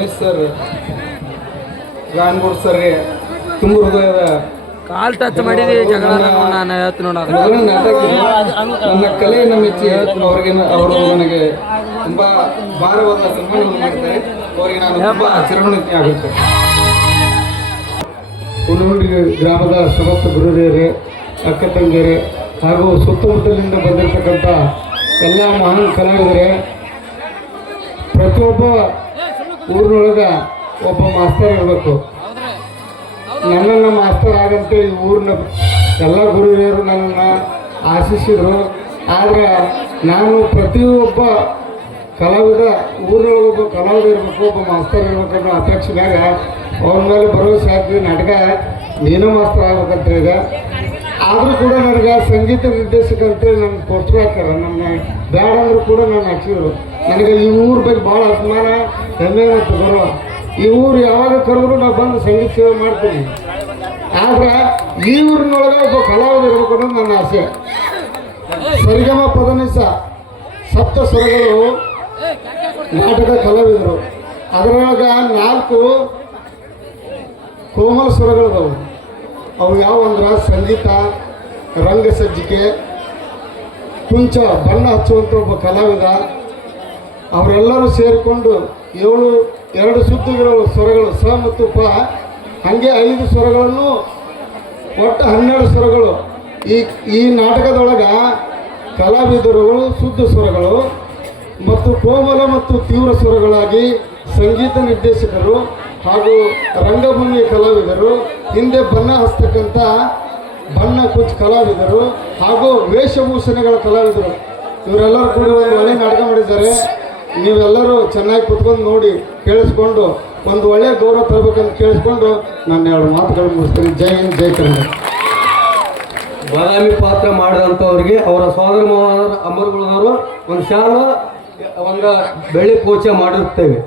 Ramesh sir ಗಾನ್ಗೂಡ್ ಸರ್ಗೆ ತುಂಬ ಹೃದಯದ ಕಾಲ್ ಟಚ್ ಮಾಡಿದೀವಿ ಜಗಳ ನಾನು ಹೇಳ್ತೀನಿ ನೋಡ ನಾಟಕ ನನ್ನ ಕಲೆಯನ್ನು ಮೆಚ್ಚಿ ಅವರಿಗೆ ಅವರು ನನಗೆ ತುಂಬ ಭಾರವಾದ ಸನ್ಮಾನವನ್ನು ಮಾಡ್ತಾರೆ. ಅವರಿಗೆ ನಾನು ತುಂಬ ಚಿರಋಣಿ ಆಗುತ್ತೆ. ಹುಣಗುಂಡಿ ಗ್ರಾಮದ ಸಮಸ್ತ ಗುರುದೇವರೇ, ಅಕ್ಕ ತಂಗಿಯರೇ ಹಾಗೂ ಸುತ್ತಮುತ್ತಲಿಂದ ಬಂದಿರತಕ್ಕಂಥ ಎಲ್ಲ ಮಹಾನ್ ಕಲಾವಿದರೇ, ಪ್ರತಿಯೊಬ್ಬ ಊರಿನೊಳಗೆ ಒಬ್ಬ ಮಾಸ್ತರ್ ಇರಬೇಕು. ನನ್ನನ್ನು ಮಾಸ್ತರ್ ಆಗಂತೆ ಈ ಊರಿನ ಎಲ್ಲ ಗುರುಹಿರಿಯರು ನನ್ನನ್ನು ಆಶಿಸಿದರು. ಆದರೆ ನಾನು ಪ್ರತಿಯೊಬ್ಬ ಕಲಾವಿದ ಊರಿನೊಳಗೆ ಒಬ್ಬ ಕಲಾವಿದ ಇರಬೇಕು, ಒಬ್ಬ ಮಾಸ್ತರ್ ಇರಬೇಕು ಅನ್ನೋ ಅಪೇಕ್ಷೆ ಮ್ಯಾಗ ಅವ್ರ ಮೇಲೆ ಭರವಸೆ ಹಾಕಿ ನಾಟಕ ನೀನು ಮಾಸ್ತರ್ ಆಗ್ಬೇಕಂತ ಇದೆ. ಆದರೂ ಕೂಡ ನನಗೆ ಸಂಗೀತ ನಿರ್ದೇಶಕ ಅಂತೇಳಿ ನನ್ನ ಪೋಸ್ಟರ್ ಹಾಕ್ಯಾರ. ನನ್ನ ಬ್ಯಾಡ ಅಂದರೂ ಕೂಡ ನಾನು ಹಾಕಿದ್ರು. ನನಗೆ ಈ ಊರ ಬಗ್ಗೆ ಭಾಳ ಅಭಿಮಾನ, ಹೆಮ್ಮೆ ಮತ್ತು ಗೌರವ. ಈ ಊರು ಯಾವಾಗ ಕರೆದ್ರು ನಾವು ಬಂದು ಸಂಗೀತ ಸೇವೆ ಮಾಡ್ತೀನಿ. ಆದರೆ ಈ ಊರಿನೊಳಗೆ ಒಬ್ಬ ಕಲಾವಿದ ಇರಬೇಕು ಅನ್ನೋದು ನನ್ನ ಆಸೆ. ಸರಿಗಮ ಪದನಿಸ ಸಪ್ತ ಸ್ವರಗಳು ನಾಟಕ ಕಲಾವಿದರು. ಅದರೊಳಗೆ 4 ಕೋಮಲ ಸ್ವರಗಳದವು. ಅವು ಯಾವಂದ್ರೆ ಸಂಗೀತ, ರಂಗಸಜ್ಜಿಕೆ, ಕುಂಚ, ಬಣ್ಣ ಹಚ್ಚುವಂಥ ಒಬ್ಬ ಕಲಾವಿದ. ಅವರೆಲ್ಲರೂ ಸೇರಿಕೊಂಡು 2 ಸುದ್ದಿಗಳು ಸ್ವರಗಳು ಸ ಮತ್ತು ಪ, ಹಾಗೆ 5 ಸ್ವರಗಳನ್ನು ಒಟ್ಟು 12 ಸ್ವರಗಳು. ಈ ನಾಟಕದೊಳಗೆ ಕಲಾವಿದರುಗಳು ಶುದ್ಧ ಸ್ವರಗಳು ಮತ್ತು ಕೋಮಲ ಮತ್ತು ತೀವ್ರ ಸ್ವರಗಳಾಗಿ ಸಂಗೀತ ನಿರ್ದೇಶಕರು ಹಾಗೂ ರಂಗಭೂಮಿ ಕಲಾವಿದರು, ಹಿಂದೆ ಬಣ್ಣ ಹಚ್ಚತಕ್ಕಂಥ ಬಣ್ಣ ಕುಚ್ ಕಲಾವಿದರು ಹಾಗೂ ವೇಷಭೂಷಣಗಳ ಕಲಾವಿದರು, ಇವರೆಲ್ಲರೂ ಕೂಡ ಒಂದು ಒಳ್ಳೆ ನಾಟಕ ಮಾಡಿದ್ದಾರೆ. ನೀವೆಲ್ಲರೂ ಚೆನ್ನಾಗಿ ಕುತ್ಕೊಂಡು ನೋಡಿ ಕೇಳಿಸ್ಕೊಂಡು ಒಂದು ಒಳ್ಳೆಯ ಗೌರವ ತರಬೇಕಂತ ಕೇಳಿಸ್ಕೊಂಡು ನಾನು 2 ಮಾತುಗಳು ಮುಗಿಸ್ತೀನಿ. ಜೈ ಹಿಂದ್, ಜೈ ಕನ್ನಡ. ಬಾದಾಮಿ ಪಾತ್ರ ಮಾಡಿದಂಥವ್ರಿಗೆ ಅವರ ಸೋದರ ಮಾವನವರು ಅಮರಗುಳದವರು ಒಂದು ಶಾಲ, ಒಂದು ಬೆಳ್ಳಿ ಕೋಚ ಮಾಡಿರುತ್ತೇವೆ.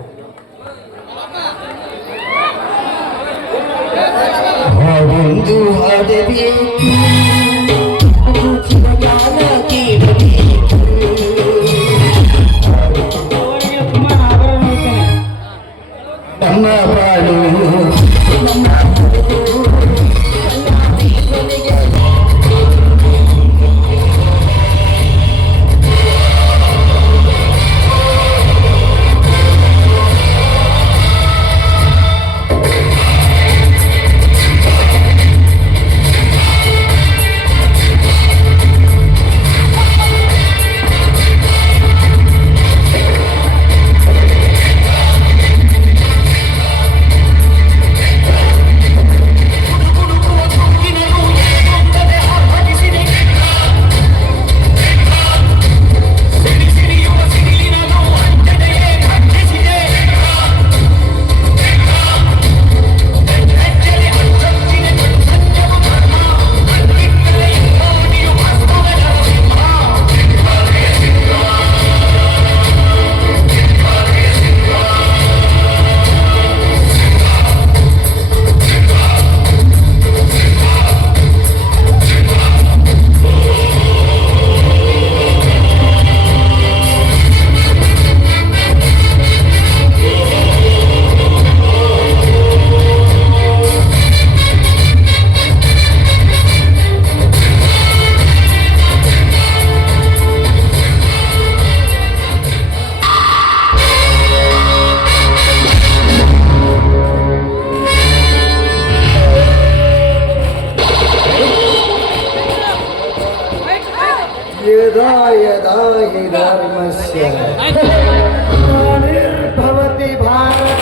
भवति भारत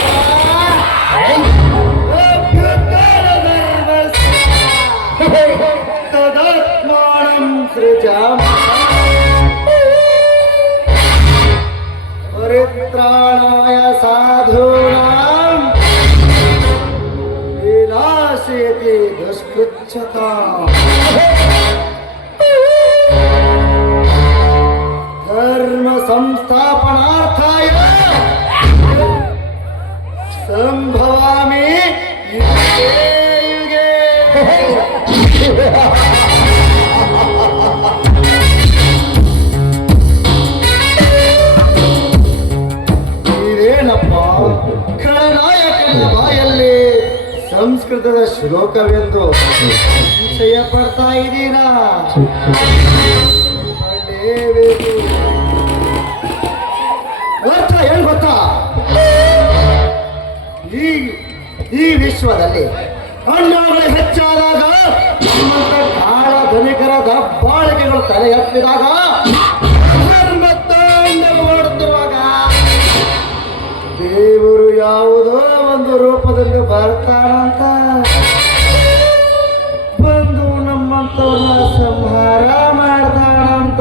तदात्मानं सृजामि परित्राणाय साधूनां विनाशयति दुष्कृच्छताम् धर्म संस्थापनार्थाय संभवामि युगे युगे। ಇದೇ ಸಂಸ್ಕೃತದ ಶ್ಲೋಕವೆಂದು ಸಂಶಯ ಪಡ್ತಾ ಇದ್ದೀರಾ? ಪಡಲೇಬೇಕು. ಅರ್ಥ ಏನು ಗೊತ್ತಾ? ಈ ವಿಶ್ವದಲ್ಲಿ ಹಣ್ಣುಗಳು ಹೆಚ್ಚಾದಾಗ ನಮ್ಮಂತ ಕಾಳ ಧನಿಕರ ದಬ್ಬಾಳಿಕೆಗಳು ತಲೆ ಎತ್ತಿದಾಗ ಮಾಡುತ್ತಿರುವಾಗ ದೇವರು ಯಾವುದೋ ಒಂದು ರೂಪದಲ್ಲಿ ಬರ್ತಾನಂತ ಬಂದು ನಮ್ಮಂತವ್ರನ್ನ ಸಂಹಾರ ಮಾಡ್ತಾನಂತ.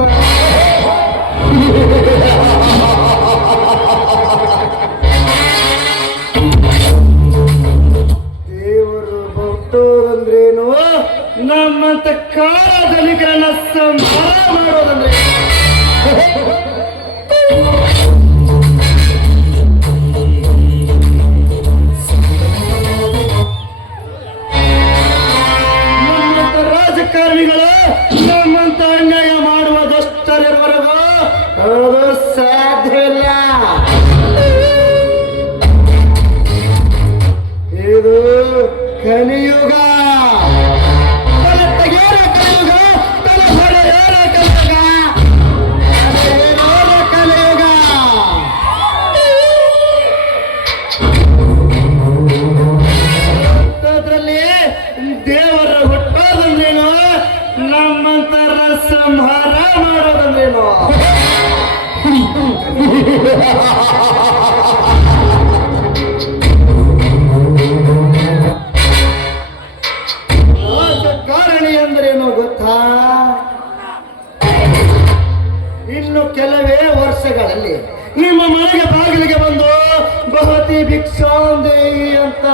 ದೇವರು ಹುಟ್ಟೋದಂದ್ರೇನು, ನಮ್ಮಂತ ಕಾಳ ಧನಿಕರನ್ನ ಸಂಹಾರ ಮಾಡೋದಂದ್ರೆ ನಮ್ಮಂತ ರಾಜಕಾರಣಿಗಳು ನಮ್ಮಂತ ಅನ್ಯಾಯ ಮಾಡುವುದಷ್ಟರವರೆಗೂ ಅದು ಸಾಧ್ಯವಿಲ್ಲ. ಇದು ಕಲಿಯುಗ. ತಲೆ ತೆಗೆಯೋರ ಕಲಿಯುಗ, ತಲೆ ಹೊಡೆಯೋರ ಕಲಿಯುಗ, ಅದೇನೋರ ಕಲಿಯುಗ. ಅದರಲ್ಲಿ ದೇವರ ಹುಟ್ಟೋದಂದ್ರೇನು, ನಮ್ಮಂತರ ಸಂಹಾರ ಮಾಡೋದಂದ್ರೇನು. ರಾಜಕಾರಣಿ ಅಂದ್ರೇನು ಗೊತ್ತಾ? ಇನ್ನು ಕೆಲವೇ ವರ್ಷಗಳಲ್ಲಿ ನಿಮ್ಮ ಮನೆಗೆ ಬಾಗಿಲಿಗೆ ಬಂದು ಭವತಿ ಭಿಕ್ಷಾಂದೇಹಿ ಅಂತ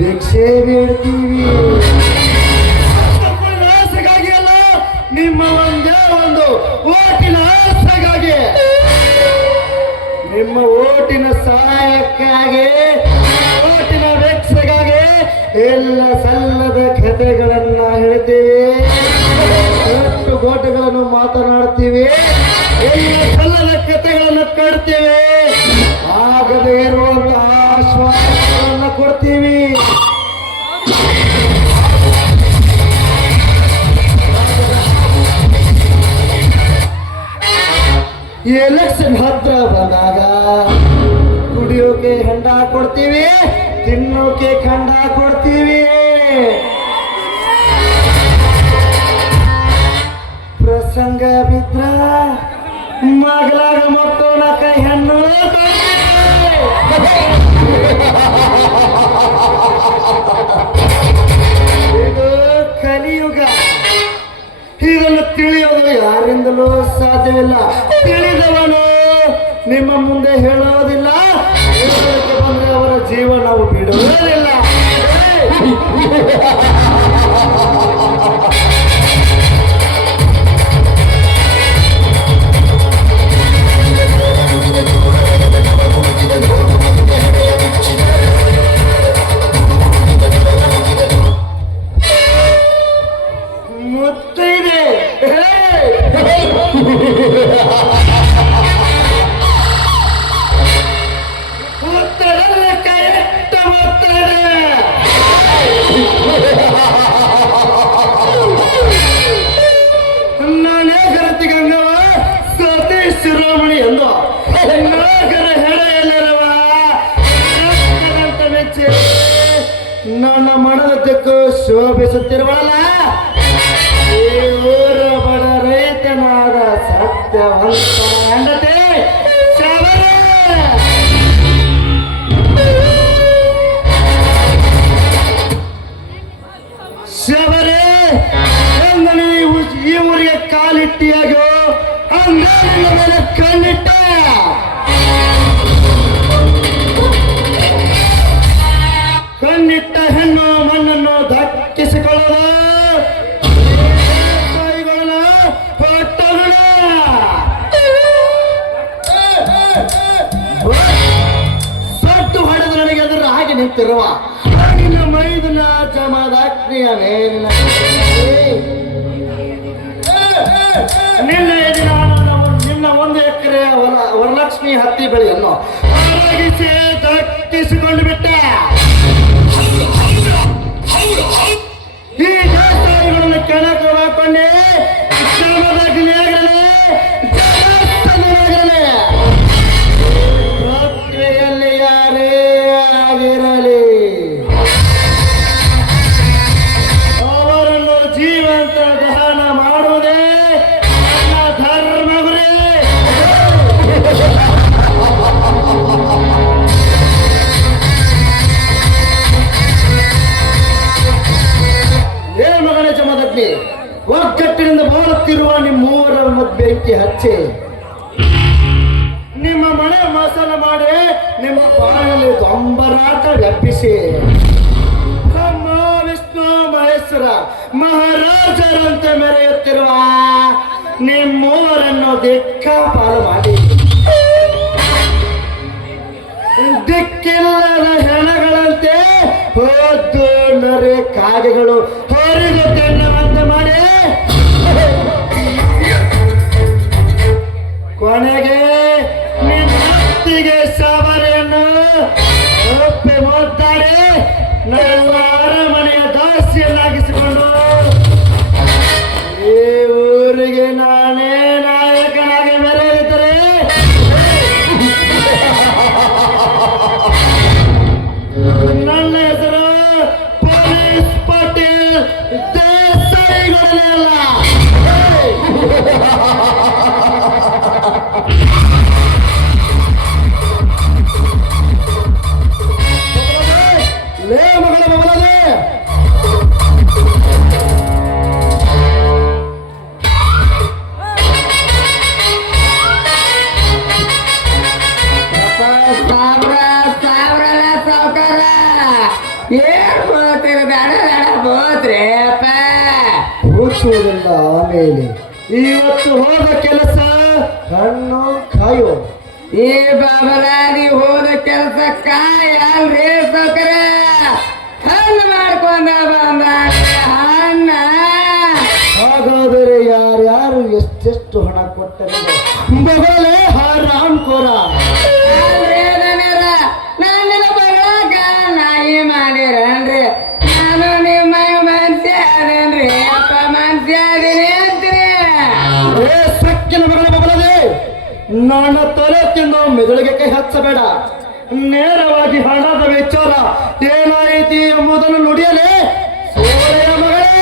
ಭಿಕ್ಷೆ ಬೇಡ್ತೀವಿ. ಆಸೆಗಾಗಿ ಅಲ್ಲ, ನಿಮ್ಮ ಒಂದೇ ಒಂದು ಓಟಿನ ಆಸೆಗಾಗಿ, ನಿಮ್ಮ ಓಟಿನ ಸಹಾಯಕ್ಕಾಗಿ, ಓಟಿನ ಭಿಕ್ಷೆಗಾಗಿ ಎಲ್ಲ ಸಲ್ಲದ ಕಥೆಗಳನ್ನ ಹೇಳ್ತೀವಿ, ಎಷ್ಟು ಗೋಟುಗಳನ್ನು ಮಾತನಾಡ್ತೀವಿ, ಎಲ್ಲ ಸಲ್ಲದ ಕಥೆಗಳನ್ನು ಕಟ್ತೀವಿ, ಆಗದೇ ಇರುವಂತಹ ಆಶ್ವಾಸಗಳನ್ನು ಕೊಡ್ತೀವಿ. ಈ ಎಲೆಕ್ಷನ್ ಹತ್ರ ಬಂದಾಗ ಕುಡಿಯೋಕೆ ಹೆಂಡ ಕೊಡ್ತೀವಿ, ತಿನ್ನೋಕೆ ಖಂಡ ಕೊಡ್ತೀವಿ. ಪ್ರಸಂಗ ಬಿದ್ರ ಮಗಳಾಗ ಮಕ್ಕಳ ಕೈ ಹೆಣ್ಣು ಇದು ಕಲಿಯುಗ. ಇದನ್ನು ತಿಳಿಯೋದು ಯಾರಿಂದಲೂ ಸಾಧ್ಯವಿಲ್ಲ. ತಿಳಿದವನು ನಿಮ್ಮ ಮುಂದೆ ಹೇಳೋದಿಲ್ಲ, ಹೇಳೋದಕ್ಕೆ ಬಂದ್ರೆ ಅವರ ಜೀವನವು ಬಿಡುವುದಿಲ್ಲ. ಮುತ್ತೈದೆ ಮುತ್ತೈದೆ ಕರೆಕ್ಟ್ ಮುತ್ತೈದೆ. ನಾನೇ ಗರತಿ ಗಂಗವ ಸತೀಶ್ ಶಿರೋಮಣಿ ಎಂದು ನಾಗರ ಹೆಡೆಯಲ್ಲಿರುವ ಮೆಚ್ಚಿ ನನ್ನ ಮನದಕ್ಕೂ ಶೋಭಿಸುತ್ತಿರುವಲ್ಲ, ಈ ಊರ ಬಡ ರೈತನಾದ ಸತ್ಯವಂತ ಹೆಂಡತಿ ಶಬರಿ. ಶಬರಿ ಎಂದ ನೀವು ಈ ಊರಿಗೆ ಕಾಲಿಟ್ಟಿಯಾಗೋ ಅಂಗಡಿಯ ಮೇಲೆ ಕಣ್ಣಿಟ್ಟ. ಕಣ್ಣಿಟ್ಟ ಹೆಣ್ಣು ಮಣ್ಣನ್ನು ದಕ್ಕಿಸಿಕೊಳ್ಳೋದು, ಸಟ್ಟು ಹೊಡೆದು ನನಗೆ ಅದರ ಹಾಗೆ ನಿಂತಿರುವ ನಿನ್ನ ಮೈದುನ ಜಮಾದಾಗ್ನಿಯ ಮೇಲಿನ ನಿನ್ನ ಎದಿನ ನಿನ್ನ ಒಂದು ಎಕರೆ ವರಲಕ್ಷ್ಮಿ ಹತ್ತಿ ಬೆಳೆಯನ್ನು ದಕ್ಕಿಸಿಕೊಂಡು ಬಿಟ್ಟ. ಹಚ್ಚಿ ನಿಮ್ಮ ಮನೆ ಮಸಾಲ ಮಾಡಿ ನಿಮ್ಮ ಬಾಯಲ್ಲಿ ದೊಂಬರಾಟ ವ್ಯಾಪಿಸಿ ನಮ್ಮ ವಿಷ್ಣು ಮಹೇಶ್ವರ ಮಹಾರಾಜರಂತೆ ಮೆರೆಯುತ್ತಿರುವ ನಿಮ್ಮೂರನ್ನು ದಿಕ್ಕಾಪಾಲು ಮಾಡಿ ದಿಕ್ಕಿಲ್ಲದ ಹೆಣಗಳಂತೆ ಹೋದ್ದು ನರೆ ಕಾಗೆಗಳು ಹೊರಗೆ ತೆನ್ನವಂತೆ ಮಾಡಿ ಕೊನೆಗೆ ನಿನ್ನತ್ತಿಗೆ ಸವಾರಿಯನ್ನು ಒಪ್ಪಿ ಮುದ್ದಾಡಿ ನನ್ನ ಅರಮನೆಯ ದಾಸಿಯನ್ನಾಗಿಸಿಕೊಂಡು ಈ ಊರಿಗೆ ನಾನೇ ನಾಯಕನಾಗಿ ಮೆರೆದಿದ್ದರೆ ನನ್ನ ಹೆಸರು ಪೊಲೀಸ್ ಪಾಟೀಲ್ ದೇಸಾಯಿಗಳೇ ಅಲ್ಲ. ಲೇ ಮಗಳ ಮಗಳೇ ಕೂಚುವುದಿಲ್ಲ ಆಮೇಲೆ ಇವತ್ತು ಹೋದ ಕೆಲಸ ಕಣ್ಣು ಕಾಯೋ ಈ ಬಾಬಲಾದಿ ಹೋದ ಕೆಲಸ ಕಾಯಲ್ರಿ ಸೌಕರ ಹಣ್ಣು ಮಾಡ್ಕೊಂಡ ಬಂದ ಹಣ್ಣ ಹಾಗಾದರೆ ಯಾರ್ಯಾರು ಎಷ್ಟೆಷ್ಟು ಹಣ ಕೊಟ್ಟರೆ ಮೊದಲೇ ಹರಾಮ್ಕೋರ ನನ್ನ ಬಗಳಾಕ ನಾಯಿ ಮಾಡಿರನ್ರಿ ನಾನು ನಿಮ್ಮ ಮನ್ಸ್ಯ ಅದೇನ್ರಿ ಅಪ್ಪ ಮನ್ಸ್ಯ ಅದೀನಿ ಅಂತೀನಿ ಸಕ್ಕಿನ ಮಗಳ ಬಗಳದೆ ನನ್ನ ತಲೆ ತಿಂದು ಮೆದುಳಿಗೆ ಕೈ ಹಚ್ಚಬೇಡ ನೇರವಾಗಿ ಹಣದ ವಿಚಾರ ಏನಾಯಿತಿ ಎಂಬುದನ್ನು ನುಡಿಯಲೇ ಸೋಳೆಯ ಮಗಳೇ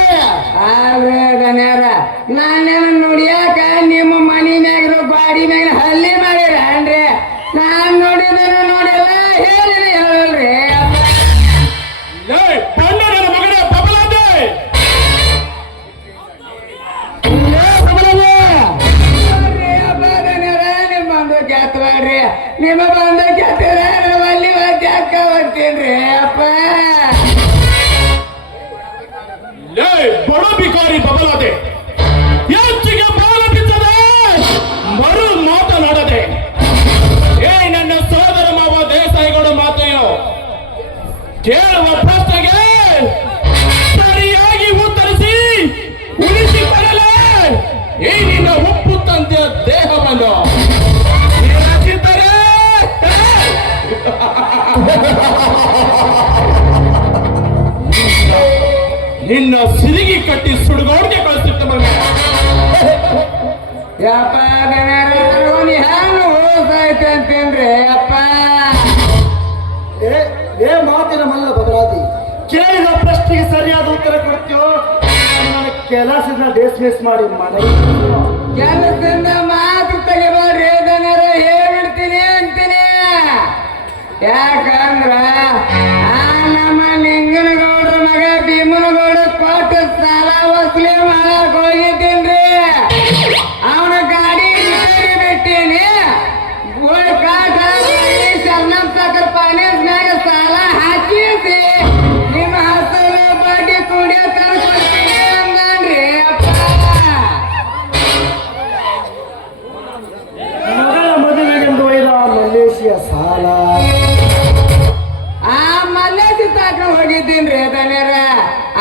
ಆದ್ರೆ ದನ್ಯಾರ ನಾನೇನು ನುಡಿಯಾಕ ನಿಮ್ಮ ಮನಿ ಮ್ಯಾಗ್ರು ಗಾಡಿ ಮ್ಯಾಗ ಹಲ್ಲಿ ಮಾಡಿರನ್ರಿ ನಾನ್ ನೋಡಿದನು ನೋಡಿಲ್ಲ ಹೇಳಿರಿ ಹೇಳಲ್ರಿ ಬಣ್ಣದ ಮಗನೇ ಬಬಲಾದೆ ನಿಮ್ಮ ಬಂದು ಕೆತ್ತಬೇಡ್ರಿ ನಿಮ್ಮ ಬಂದು ಕೆತ್ತಿರ ಅಲ್ಲಿ ಜಾಕ ಬರ್ತೀನ್ರಿ ಅಪ್ಪ ಬಡ ಬಿಕಾರಿ ಬಬಲಾದೆ ಹೆಚ್ಚಿಗೆ ಬಾಲ ಬಿದ್ದದೆ ಮರು ಮಾತನಾಡದೆ ಏ ನನ್ನ ಸೋದರ ಮಾವ ದೇಸಾಯಿಗಳು ಮಾತೆಯೋ ಕೇಳುವ ಪ್ರಶ್ನೆಗೆ ಸರಿಯಾಗಿ ಉತ್ತರಿಸಿ ಉಳಿಸಿಕೊಳ್ಳಲೇ ಈ ನಿನ್ನ ಉಪ್ಪು ತಂದೆಯ ದೇಹವನ್ನು ನಿರಾಚಿದ್ದರೆ ನಿನ್ನ ಸಿರಿಗಿ ಕಟ್ಟಿ ಸುಡುಗೋಡ್ಗೆ ಕಳಿಸಿದ್ದ ಮಗ ಯಪ್ಪ ನನಗೊಂದು ಹ್ಯಾಂಗ ಹೋಸಾಯ್ತು ಅಂತೇನ್ರಿ ಅಪ್ಪ ಏ ಮಾತಿನ ಮಲ್ಲ ಬದಲಾದಿ ಕೇಳಿದ ಪ್ರಶ್ನೆಗೆ ಸರಿಯಾದ ಉತ್ತರ ಕೊಡ್ತೀವೋ ನನ್ನ ಕೆಲಸದ ಡಿಸ್ಮಿಸ್ ಮಾಡಿ ಮನೆಗೆ ಕೆಲಸದಿಂದ ಮಾತು ತೆಗಿಬೇಡ್ರಿ ದನರ ಹೇಳ್ಬಿಡ್ತೀನಿ ಅಂತೀನಿ ಯಾಕಂದ್ರ ಆ ನಮ್ಮ ಲಿಂಗನಗೌಡ್ರ ಮಗ ಭೀಮನಗೌಡ ಕೊಟ್ಟು ಸಾಲ ವಸೂಲಿ ಮಾಡಕ್ ಹೋಗಿದ್ದೀನ್ರಿ ಅವನ ಗಾಡಿ ರಿಪೇರಿ ಬಿಟ್ಟೀನಿ ಶರಣಂ ಸಾಕರ್ ಫೈನಾನ್ಸ್ ಮ್ಯಾಗ ಸಾಲ ಹಾಕಿಸಿ ನಿಮ್ಮ ಹಸಲು ಬಡ್ಡಿ ಕುಡಿಯೋ ತಂದ್ಕೊಡ್ತೀನಿ ಅಂದ್ರಿ ಅಪ್ಪ ಮಗಳ ಮದುವೆಗೆಂದು ಒಯ್ದ ಮಲೇಷಿಯ ಸಾಲ ಆ ಮಲ್ಲೇಸಿ ತಾಕ ಹೋಗಿದ್ದೀನ್ರಿ ದನ್ಯರ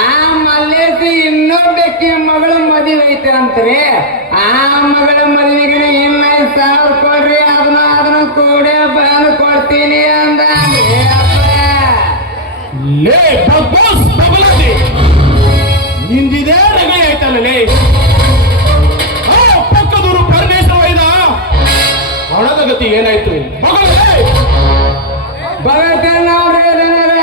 ಆ ಮಲ್ಲೇಸಿ ಇನ್ನೊಬ್ಬಕ್ಕೆ ಮಗಳ ಮದುವೆ ಐತೆ ಅಂತ್ರಿ ಆ ಮಗಳ ಮದುವೆಗೆ ಇನ್ನ 5,000 ಕೊಡ್ರಿ ಅದನ್ನ ಕೂಡ ಬಂದು ಕೊಡ್ತೀನಿ ಅಂದ್ರಿ ಲೇ ಬಗ್ಬೋಸ್ ಬಬಲಾದಿ ನಿಂದಿದೆ ನಗೆ ಆಯ್ತಲ್ಲ ಲೇ ಪಕ್ಕದೂರು ಪರಮೇಶ್ವರ ಒಯ್ದ ಹಣದ ಗತಿ ಏನಾಯ್ತು ಮಗಳೇ ಬಗತೇನ ಅವ್ರಿಗೆ ದನ್ಯರ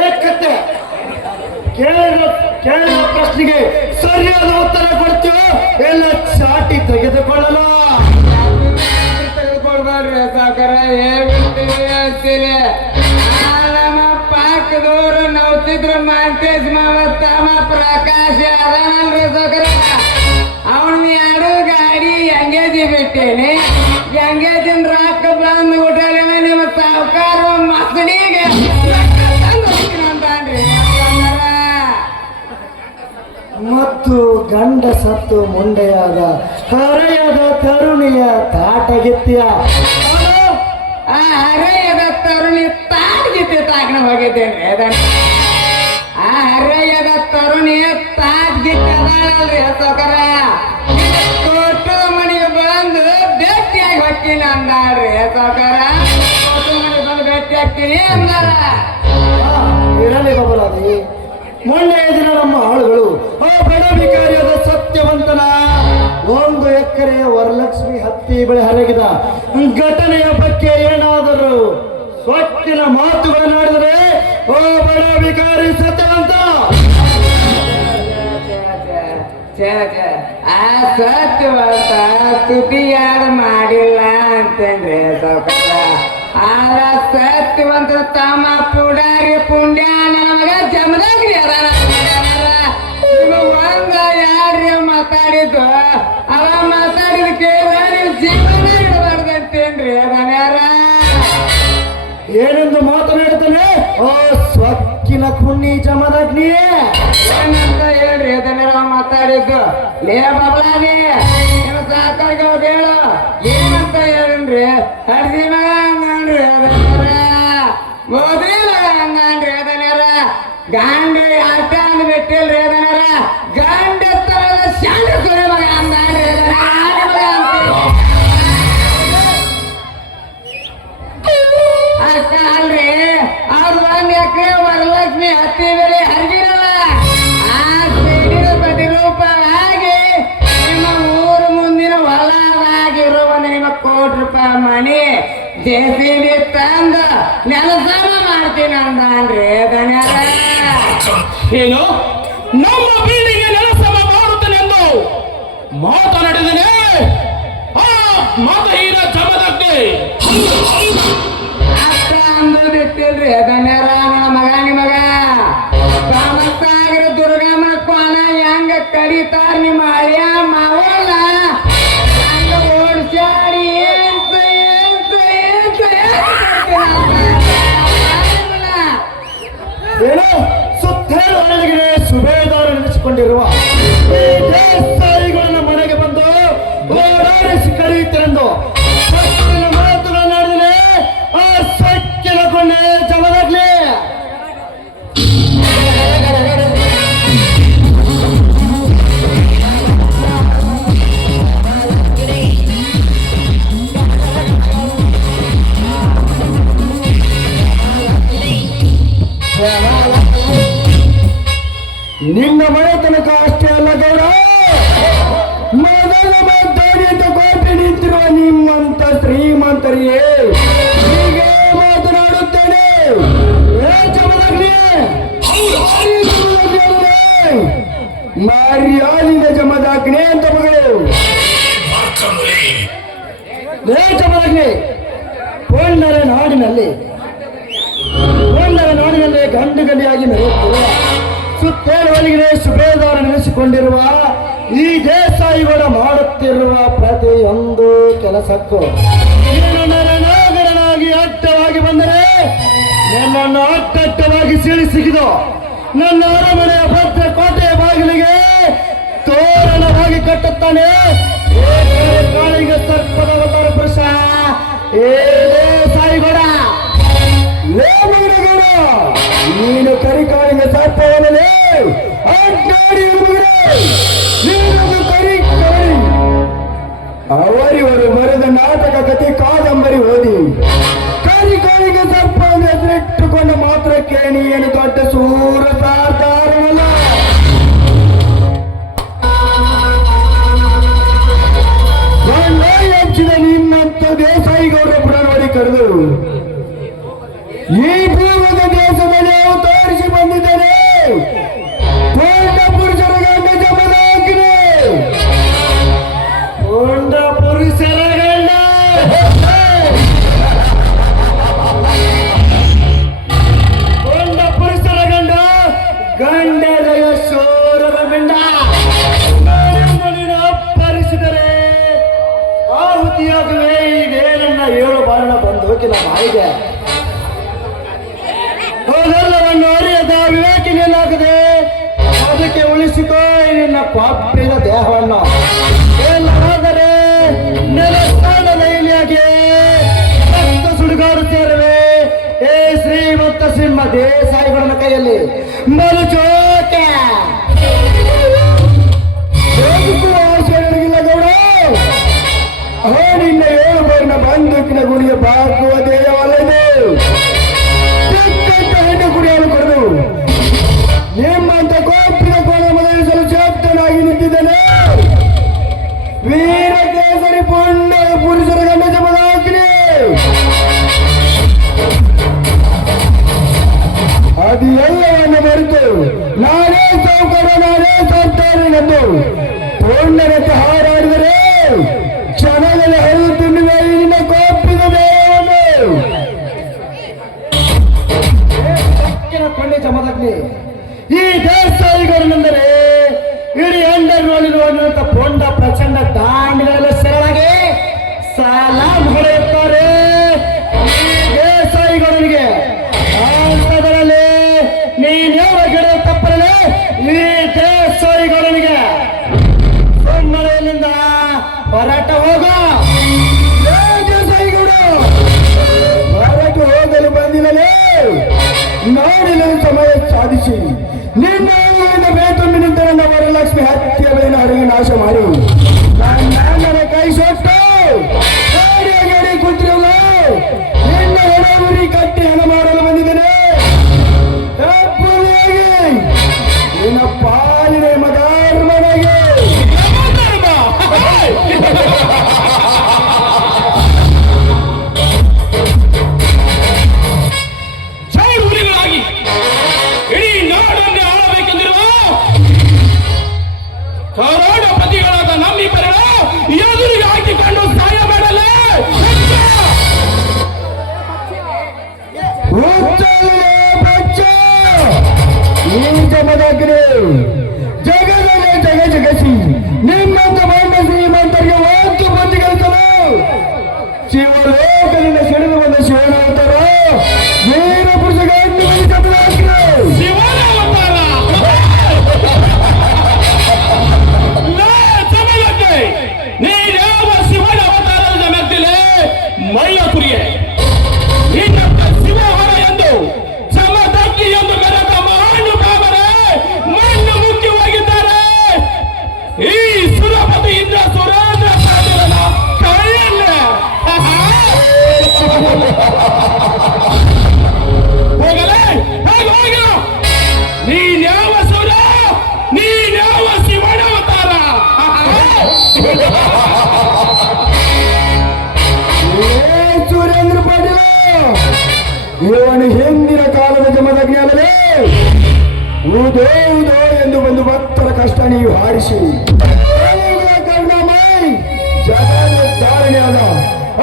ಏಕತ್ತೆ ಕೇಳಿದ ಪ್ರಶ್ನೆಗೆ ಸರಿಯಾದ ಉತ್ತರ ಕೊಡ್ತೀವೋ ಎಲ್ಲ ಚಾಟಿ ತೆಗೆದುಕೊಳ್ಳಲು ತೆಗೆದುಕೊಳ್ಬೇಡ್ರಿ ಸಾಕರ ಹೇಳ್ಬಿಡ್ತೀವಿ ಅಂತೀನಿ ನಮ್ಮ ಪಾಕದವರು ನವ್ತಿದ್ರು ಮಾಂತೇಶ್ ಮಾವತ್ತ ತಮ್ಮ ಪ್ರಕಾಶ ಅದಾನಲ್ರಿ ಸೌಕರ ಅವನ ಎರಡು ಗಾಡಿ ಎಂಗೇಜಿ ಬಿಟ್ಟೇನಿ ಎಂಗೇಜಿನ ರಾಕ ಬಂದು ಊಟಲೇನ ನಿಮ್ಮ ಸಾವುಕಾರ ಮಸಡಿಗೆ ಅಂತಾನ್ರಿ ಮತ್ತು ಗಂಡ ಸತ್ತು ಮುಂಡೆಯಾದ ಹರೆಯದ ತರುಣಿಯ ತಾಟಗಿತ್ಯ ಆ ಹರೆಯದ ತರುಣಿ ತಾಟ್ಗಿತ್ತಿ ತಾಕಣ ಹೋಗಿದ್ದೇನ್ರಿ ಅದನ್ನ ಆ ಹರೆಯದ ತರುಣಿ ತಾಟ್ಗಿತ್ತಿ ಅದಾಳಲ್ರಿ ಸೌಕರ ಕೊಟ್ಟು ಮನೆಗೆ ಬಂದು ಭೇಟಿಯಾಗಿ ಹೊಕ್ಕಿನ ಅಂದಾಳ್ರಿ ಸೌಕರ ಕೊಟ್ಟು ಮನೆಗೆ ಬಂದು ಭೇಟಿ ಹಾಕ್ತೀನಿ ಅಂದಾರ ಇರಲಿ ಬಬಲಾದಿ ಮೊನ್ನೆಯ ದಿನ ನಮ್ಮ ಆಳುಗಳು ಆ ಬಡ ವಿಕಾರಿಯಾದ ಸತ್ಯವಂತನ 1 ಎಕರೆಯ ವರಲಕ್ಷ್ಮಿ ಹತ್ತಿ ಬೆಳೆ ಹರಗಿದ ಘಟನೆಯ ಬಗ್ಗೆ ಏನಾದರೂ ಸ್ವಚ್ಛನ ಮಾತುಗಳನ್ನಾಡಿದರೆ ಓ ಬಡ ವಿಕಾರಿ ಸತ್ಯವಂತ ಆ ಸತ್ಯವಂತ ಸ್ತುತಿ ಯಾರು ಮಾಡಿಲ್ಲ ಅಂತಂದ್ರೆ ಸೌಕರ್ಯ ಆದ್ರ ಸತ್ಯವಂತ ತಮ್ಮ ಪುಡಾರಿ ಪುಣ್ಯ ನಮಗ ಜಮದಾಗ್ರಿ ಅದಾನ ಒಂದ ಯಾರ್ರಿ ಮಾತಾಡಿದ್ದು ಅವ ಮಾತಾಡಿದ ಕೇಳಿದ್ರೆ ನೀವು ಜೀವನ ಇಡಬಾರ್ದಂತೇನ್ರಿ ಅದಾನ್ಯಾರ ಏನೆಂದು ಮಾತನಾಡುತ್ತಾನೆ ಓ ಸ್ವಕ್ಕಿನ ಕುಣ್ಣಿ ಜಮದಗ್ನಿ ಏನಂತ ಹೇಳ್ರಿ ಅದನ್ನೆಲ್ಲ ಮಾತಾಡಿದ್ದು ಲೇ ಬಬಲಾದಿ ನೀವು ಸಾಕಾಗಿ ಹೋಗಿ ಹೇಳು ಏನಂತ ಹೇಳಿನ್ರಿ ಹಡ್ಸಿ ಮಗ ಅಂದ್ರಿ ಅದನ್ಯಾರ ಮೋದಿ ಮಗ ಅಂದ್ರಿ ಅದನ್ಯಾರ ಗಾಂಡಿ ಆಟ ಅಂದ್ ಬಿಟ್ಟಿಲ್ರಿ ಅದನ್ಯಾರ ಗಂಡ ಶಾಂಡ ಸುರಿ ಮಗ ಅಂದ್ರಿ ಅಷ್ಟ ಅಲ್ರಿ ಅವ್ರು 1 ಎಕರೆ ವರಲಕ್ಷ್ಮಿ ಹತ್ತಿ ಬೆಳೆ ಹರಿದಿರಲ್ಲ ಆ ಸೇಡಿನ ಪ್ರತಿರೂಪವಾಗಿ ನಿಮ್ಮ ಊರು ಮುಂದಿನ ಹೊಲದಾಗಿರೋ ನಿಮ್ಮ ₹1 ಮಣಿ JCB ತಂದು ನೆಲಸಮ ಮಾಡ್ತೀನಿ ಅಂದ್ರಿ ದನ್ಯಾರ ಏನು ನಮ್ಮ ಬೀಳಿಗೆ ನೆಲಸಮ ಮಾಡುತ್ತೇನೆಂದು ಮಾತನಾಡಿದ್ದೇನೆ ಆ ಮತಹೀನ ಜಮದಗ್ನಿ ಅಷ್ಟ ಅಂದು ಬಿಟ್ಟಿಲ್ರಿ ದನ್ಯಾರ ನನ್ನ ಮಗ ನಿಮಗ ಕಾಮಸಾಗರ ದುರ್ಗಮ್ಮನ ಕೋಣ ಹೆಂಗ ಕಡಿತಾರ ನಿಮ್ಮ ಹಳೆಯ ಮಾವಲ್ಲ ಹಂಗ ಓಡ್ಸಾಡಿ ಏನು ಸುತ್ತೇರು ಅರಳಿಗೆ ಸುಬೇದಾರ ನೆನೆಸಿಕೊಂಡಿರುವ ಈ ದೇಸಾಯಿಗಳನ್ನ ಮನೆಗೆ ಬಂದು ಓಡಾಡಿಸಿ ಕರೆಯುತ್ತೆಂದು ಸತ್ಯನ ಮಾತುಗಳನ್ನಾಡಿದರೆ ಆ ಸತ್ಯನ ಕೊಂಡೆ ಜಮದಾಗ್ಲಿ ನಿನ್ನ ಮನೆ ತನಕ ಅಷ್ಟೇ ಅಲ್ಲ ಗೌಡ ಮೊದಲ ಮಾತಾಡಿ ಅಂತ ಕೋಟೆ ನಿಂತಿರುವ ನಿಮ್ಮಂತ ಶ್ರೀಮಂತರಿಗೆ ಹೀಗೆ ಮಾತನಾಡುತ್ತೇನೆ ಏ ಜಮದಗ್ನಿ ಮರ್ಯಾದಿನ ಜಮದಾಗ್ನಿ ಅಂತ ಮಗಳು ಏ ಜಮದಾಗ್ನಿ ಪೊನ್ನರ ನಾಡಿನಲ್ಲಿ ಗಂಡು ಗಂಡಿಯಾಗಿ ಮೆರೆಯುತ್ತಿರುವ ಸುತ್ತೇಳುವಲ್ಲಿಗೆ ಸುಬೇದಾರ ನೆನೆಸಿಕೊಂಡಿರುವ ಈ ದೇಸಾಯಿಗಳ ಮಾಡುತ್ತಿರುವ ಪ್ರತಿಯೊಂದು ಕೆಲಸಕ್ಕೂ ನೀನು ನರನಾಗರನಾಗಿ ಅಡ್ಡವಾಗಿ ಬಂದರೆ ನನ್ನನ್ನು ಅಡ್ಡಡ್ಡವಾಗಿ ಸಿಗಿದು ನನ್ನ ಅರಮನೆಯ ಭದ್ರ ಕೋಟೆಯ ಬಾಗಿಲಿಗೆ ತೋರಣವಾಗಿ ಕಟ್ಟುತ್ತಾನೆ ಕಾಳಿಗೆ ಸರ್ಪದ ಅವತಾರ ಪುರುಷ ಏ ದೇಸಾಯಿಗಳ ನೀನು ಕರಿಕಾಳಿಗೆ ಸರ್ಪವನೇ ಅಡ್ಡಾಡಿ ನೀನು ಕರಿಕಾಳಿ ಅವರಿವರು ಬರೆದ ನಾಟಕ ಕಥೆ ಕಾದಂಬರಿ ಓದಿ ಕರಿಕಾಳಿಗೆ ಸರ್ಪವನ್ನು ಎದುರಿಟ್ಟುಕೊಂಡ ಮಾತ್ರಕ್ಕೆ ನೀನು ದೊಡ್ಡ ಸೂರ ಸಾಧಾರಣವಲ್ಲ ಹೆಚ್ಚಿದ ನಿಮ್ಮಂತ ದೇಸಾಯಿಗೌರ ಪುನರ್ವಡಿ ಕರೆದರು ಈ ಪೂರ್ವದ ದೇಶದಲ್ಲಿ ತೋರಿಸಿ ಬಂದಿದ್ದಾರೆ ಪೂರ್ಣ ಪುರುಷರ ಗಂಡ ಜಮದಾಗ್ನಿ ಪೂರ್ಣ ಪುರುಷರ ಗಂಡ ಪೂರ್ಣ ಪುರುಷರ ಗಂಡ ಗಂಡದ ಯಶೋ ಸತ್ಯಾಗವೇ ಇದೇ ನನ್ನ 7 ಬಾರಿನ ಬಂದೋಕಿನ ಬಾಯಿಗೆ ಅದೆಲ್ಲವನ್ನು ಅರಿಯದ ವಿವೇಕಿನೇನಾಗದೆ ಅದಕ್ಕೆ ಉಳಿಸಿಕೋ ನಿನ್ನ ಕೊಪ್ಪಿದ ದೇಹವನ್ನು ಎಲ್ಲಾದರೆ ನೆಲಸ್ಥಾನದ ಇಲಿಯಾಗೆ ರಕ್ತ ಸುಡುಗಾಡುತ್ತೇವೆ ಏ ಶ್ರೀಮಂತ ಸಿಂಹ ದೇಸಾಯಿಗಳ ಕೈಯಲ್ಲಿ ಮರುಚೋಕ ಆಶೆಗಳಿಲ್ಲ ಗೌಡ ನಿನ್ನ 7 ಬಾರಿನ ಬಂದೂಕಿನ ಗುಡಿಗೆ ಬಾಗುವ ದೇಹವಲ್ಲದು ಹೆಣ್ಣು ಕುಡಿಯಲು ಕೊಡದು ನಿಮ್ಮಂತ ಕೋಪಿನ ಕೋಣ ಮೊದಲಿಸಲು ಚೇಪ್ತನಾಗಿ ನಿಂತಿದ್ದೇನೆ ವೀರ ಕೇಸರಿ ಪುಣ್ಯ ಪುರುಷರ ಗಂಡ ಜಮದಾಗ್ನಿ ಅದು ಎಲ್ಲವನ್ನು ಮರೆತು ನಾನೇ ಸೌಕರ ನಾನೇ ಸರ್ತಾರನೆಂದು ಪುಣ್ಯರಂತೆ ಹಾರಾಡಿದರೆ ಕ್ಷಣದಲ್ಲಿ ಹರಿದು ತಿನ್ನುವ ನಿನ್ನ ಕೋಪಿನ ದೇವನು ಕೊಂಡೆ ಜಮದಗ್ನಿ ಈ ದೇಸಾಯಿಗರನೆಂದರೆ ಇಡೀ ಅಂಡರ್ನಲ್ಲಿರುವಂತ ಪೊಂಡ ಪ್ರಚಂಡ ದಾಂಡಿಗಳೆಲ್ಲ ಸರಳಾಗಿ ಸಲಾಂ ಹೊಡೆಯುತ್ತಾರೆ ಈ ದೇಸಾಯಿಗರನಿಗೆ ಅಂತದರಲ್ಲಿ ನೀನ್ಯಾವ ಗಿಡ ತಪ್ಪರಲೆ ಈ ದೇಸಾಯಿಗರನಿಗೆ ಸೊಮ್ಮನೆಯಿಂದ ಹೊರಟ ಹೋಗ ದೇಸಾಯಿಗಳು ಹೊರಟು ಹೋಗಲು ಬಂದಿರಲೇ ನಾಡಿನ ಸಮಯ ಸಾಧಿಸಿ ನಿನ್ನ ಬೇತೊಂದು ನಿಂತ ನನ್ನ ವರಲಕ್ಷ್ಮಿ ಹತ್ಯೆ ಬೆಳೆನ ಹರಿಗೆ ನಾಶ ಮಾಡಿ ನನ್ನ ಕೈ ಸೊಟ್ಟು ಗಡಿ ಕೂತಿರಲ್ಲ ನಿನ್ನ ಹೆಣಗುರಿ ಕಟ್ಟಿ ಹಣ ಮಾಡಲು ಬಂದಿದ್ದೇನೆ ನಿನ್ನ ಪಾಲಿನ ಮಧರ್ಮನಾಗಿ ಇಡೀ ನಾಡನ್ನೇ ಆಳಬೇಕೆಂದಿರುವ ಕರೋಡಪತಿಗಳಾದ ನಮ್ಮಿಬ್ಬರ ಎದುರಿಗೆ ಹಾಕಿಕೊಂಡು ಸಾಯಬೇಡಲೇ ಈ ಜಮದಗ್ನಿ ಜಗದಲ್ಲೇ ಜಗಸಿ ನಿಮ್ಮಂತ ಬಂದ ಶ್ರೀಮಂತರಿಗೆ ಒಂದು ಬಂದು ಗಳಿಸಲು ಶಿವಲೋಕದಿಂದ ಸಿಡಿದು ಬಂದ ಶಿವನಾವತಾರ ವೀರ ಪುರುಷ ಶಿವನ ಅವತಾರ ನೀನ್ಯಾವ ಶಿವನ ಅವತಾರದ ಮೆತ್ತಿಲೆ ಮೈಯ ಕುರಿಯೇ ನಿನ್ನಂತ ಶಿವಹರ ಎಂದು ಸಮದಗ್ನಿ ಎಂದು ಮೆರೆದ ಮಹಾನುಭಾವರೇ ಮಣ್ಣು ಮುಖ್ಯವಾಗಿದ್ದಾರೆ ಈ ಸುರಪತಿ ಇಂದ್ರ ಸುರೇಂದ್ರ ಸಾಧನ ಕೈಯಲ್ಲೇ ಹೋಗಲೇ ಹೋಗಿಲ್ಲ ನೀನ್ಯಾವ ಸುರ ನೀನ್ಯಾವ ಶಿವನ ಅವತಾರ ಸುರೇಂದ್ರ ಪಾಟೀಲ ಇವನು ಹಿಂದಿನ ಕಾಲದ ಜಮದಗ್ನಿ ಅಲ್ಲದೆ ಊದೋ ಊದೋ ಎಂದು ಬಂದು ಭಕ್ತರ ಕಷ್ಟ ನೀವು ಹಾರಿಸಿ ಕರುಣಾಮಯಿ ಜಗಧಾರಣೆಯಾದ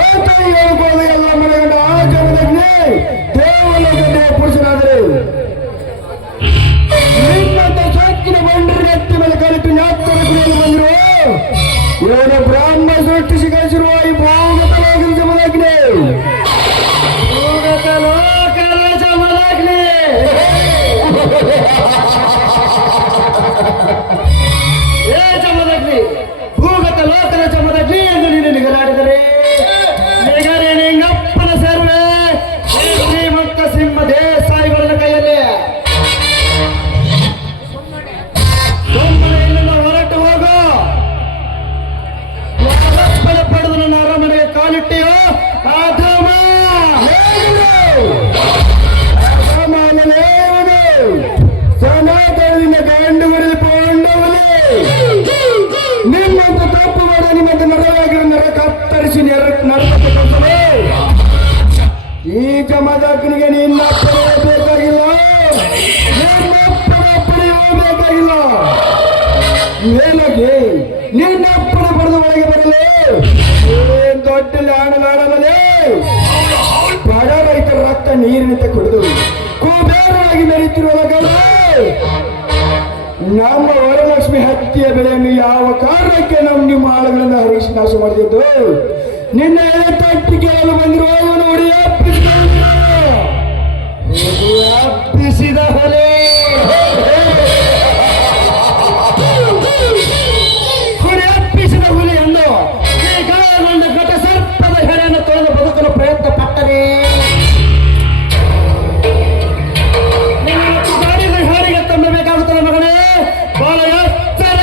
ಆತ ಹೇಳ್ಕೊಳ್ಳೋದು ಎಲ್ಲ ಮನೆಗಂಡ ಆ ಜಮದಗ್ನಿ ದೇವಲೋಕದ ಪುರುಷನಾದರೆ ನಿನ್ನಂತ ಸಾಕಿನ ಬಂಡರಿಗೆ ಎತ್ತಿ ಮೇಲೆ ಕಲಿತು ನಾತ್ತರ ಕುಡಿಯಲು ಬಂದಿರುವ ಇವನು ಬ್ರಾಹ್ಮ ಸೃಷ್ಟಿಸಿ ಕಳಿಸಿರುವ ಈ ಭೂಗತ ಲೋಕದ ಜಮದಗ್ನಿ ಭೂಗತ ಲೋಕದ ಜಮದಗ್ನಿ ಏ ಜಮದಗ್ನಿ ಭೂಗತ ಲೋಕದ ಜಮದಗ್ನಿ ಎಂದು ನೀನು ನಿಗರಾಡಿದರೆ ನಿಗರೆ ನಿಂಗಪ್ಪನ ಸರ್ವೆ ಶ್ರೀಮಂತ ಸಿಂಹ ದೇಸಾಯಿಗಳ ಕೈಯಲ್ಲಿ ಸೊಮ್ಮನೆಯಿಂದ ಹೊರಟು ಹೋಗೋ ಪಡೆದು ನನ್ನ ಅರಮನೆಗೆ ಕಾಲಿಟ್ಟಿಯೋ ಅಧಮ ಸನಾತನದಿಂದ ಗಂಡು ಹೊಡೆದು ಪೋಂಡವಲೇ ನಿಮ್ಮಂತ ತಪ್ಪು ಮಾಡ ನಿಮ್ಮಂತ ನರವಾಗಿರೋ ನರ ಕತ್ತರಿಸಿ ನರಕಕ್ಕೆ ಕಳಿಸಲೇ ಈ ಜಮದಗ್ನಿಗೆ ನಿನ್ನ ಬೇಕಾಗಿಲ್ಲ ನಿನ್ನಪ್ಪನ ಪಡೆಯಬೇಕಾಗಿಲ್ಲ ಮೇಲಕ್ಕೆ ನಿನ್ನಪ್ಪನ ಪಡೆದು ಒಳಗೆ ಬರಲೇ ಏನ್ ದೊಡ್ಡ ಲಾಡಲಾಡಲೇ ಬಡ ರೈತರ ರಕ್ತ ನೀರಿನಂತೆ ಕುಡಿದು ಕುಬೇರನಾಗಿ ಮೆರೆಯುತ್ತಿರುವ ನಮ್ಮ ವರಲಕ್ಷ್ಮಿ ಹತ್ಯೆಯ ಬೆಲೆಯನ್ನು ಯಾವ ಕಾರಣಕ್ಕೆ ನಿಮ್ಮ ಆಳುಗಳಿಂದ ಹರಿಸಿ ನಾಶ ಮಾಡಿದ್ದು ನಿನ್ನ ತಟ್ಟಿ ಕೇಳಲು ಬಂದಿರುವ ಇವನು ಹಬ್ಬಿಸಿದ ಹೊಲೆ ಹಬ್ಬಿಸಿದ ಹುಲಿಯನ್ನು ಈ ಗಾಯಗೊಂಡ ಘಟ ಸರ್ಪದ ಹೆಡೆಯನ್ನು ತೊಳೆದು ಬದುಕಲು ಪ್ರಯತ್ನ ಪಟ್ಟರೆ ಹಾಡಿಗೆ ತುಂಬಬೇಕಾಗುತ್ತದೆ ಮಗನೇ. ಬಾಲ ಎತ್ತರ.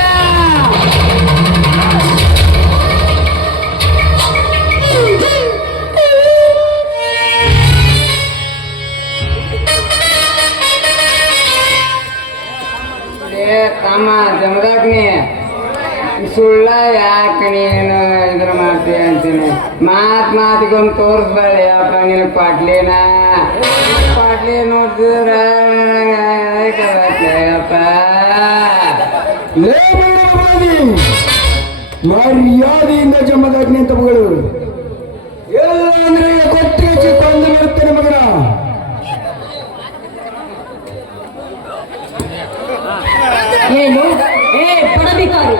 ತಮ್ಮ ಜಮದಾಗ್ನಿ ಸುಳ್ಳ ಯಾಕೆ ನೀನು ಇದ್ರ ಮಾಡ್ತೀಯ ಅಂತೀನಿ. ಮಾತಿಗೊಂದು ತೋರಿಸ್ಬೇಡ ಯಾಕ ನಿನಗೆ ಪಾಟ್ಲಿನ ಪಾಟ್ಲಿ ನೋಡಿದ್ರ ಅಪ್ಪ ಮರ್ಯಾದೆಯಿಂದ ಜಮದಾಗ್ನಿ ಅಂತ ಮಗಳು ಎಲ್ಲ ಅಂದ್ರೆ ಕೊಟ್ಟಿಗೆ ಚಿಕ್ಕೊಂದು ಬರುತ್ತೇನೆ ಮಗನ. ಏನು ಏ ಪಡಬಿಕಾರಿ